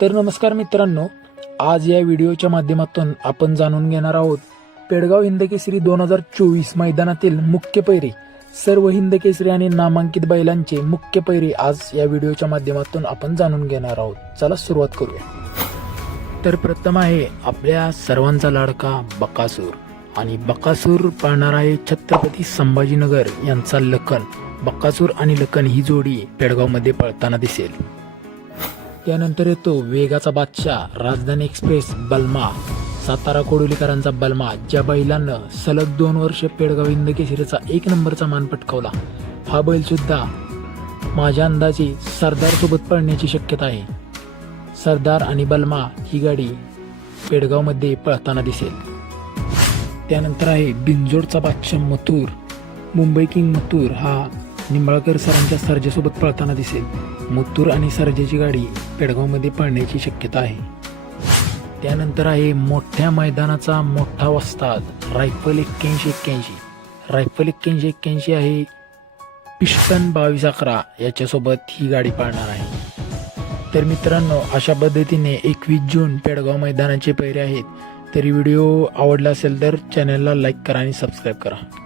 तर नमस्कार मित्रांनो आज या व्हिडिओच्या माध्यमातून आपण जाणून घेणार आहोत पेडगाव हिंदकेसरी दोन हजार चोवीस मैदानातील मुख्य पैरे. सर्व हिंदकेसरी आणि नामांकित बैलांचे मुख्य पैरे आज या व्हिडिओच्या माध्यमातून आपण जाणून घेणार आहोत. चला सुरुवात करूया. तर प्रथम आहे आपल्या सर्वांचा लाडका बकासूर. आणि बकासूर पाळणार आहे छत्रपती संभाजीनगर यांचा लखन. बकासूर आणि लखन ही जोडी पेडगावमध्ये पळताना दिसेल. त्यानंतर येतो वेगाचा बादशाह राजधानी एक्सप्रेस बलमा. सातारा कोडोलीकरांचा बलमा ज्या बैलानं सलग दोन वर्ष पेडगाव इंद केसरीचा एक नंबरचा मान पटकावला. हा बैल सुद्धा माझ्या अंदाजे सरदार सोबत पळण्याची शक्यता आहे. सरदार आणि बलमा ही गाडी पेडगावमध्ये पळताना दिसेल. त्यानंतर आहे बिंजोडचा बादशाह मथुर. मुंबई किंग मथुर हा निंबाळकर सरांच्या सर्जेसोबत पळताना दिसेल. मुत्तूर आणि सर्जेची गाडी पेडगावमध्ये पळण्याची शक्यता आहे. त्यानंतर आहे मोठ्या मैदानाचा मोठा वस्ताद रायफल एक्क्याऐंशी एक्क्याऐंशी. रायफल एक्क्याऐंशी एक्क्याऐंशी आहे पिस्टन बावीस अकरा याच्यासोबत ही गाडी पाळणार आहे. तर मित्रांनो अशा पद्धतीने एकवीस जून पेडगाव मैदानाचे पैरे आहेत. तरी व्हिडिओ आवडला असेल तर चॅनलला लाईक करा आणि सबस्क्राईब करा.